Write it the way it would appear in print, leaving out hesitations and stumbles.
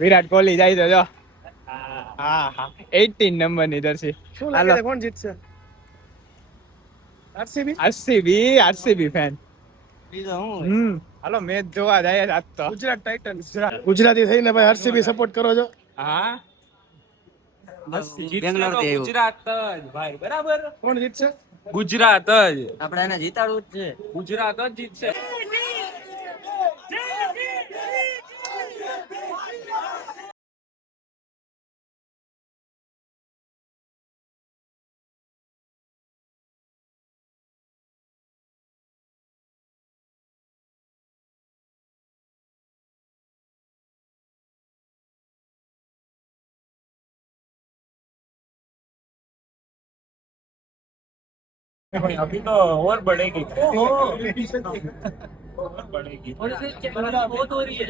વિરાટ કોહલી જાય તો જો હા 18 નંબર ની જર્સી. શું લાગે છે કોણ જીતશે? RCB fan. હાલો મેચ જોવા જાય આજ તો. ગુજરાત ટાઇટન્સ. ગુજરાતી થઈને ભાઈ આરસીબી સપોર્ટ કરો છો? હા બેંગ્લોર થી ગુજરાત જ ભાઈ બરાબર. કોણ જીતશે? ગુજરાત જ. આપણે એને જીતાડવું જ છે. ગુજરાત જ જીતશે. अभी तो और बढ़ेगी और बढ़ेगी बहुत हो रही है।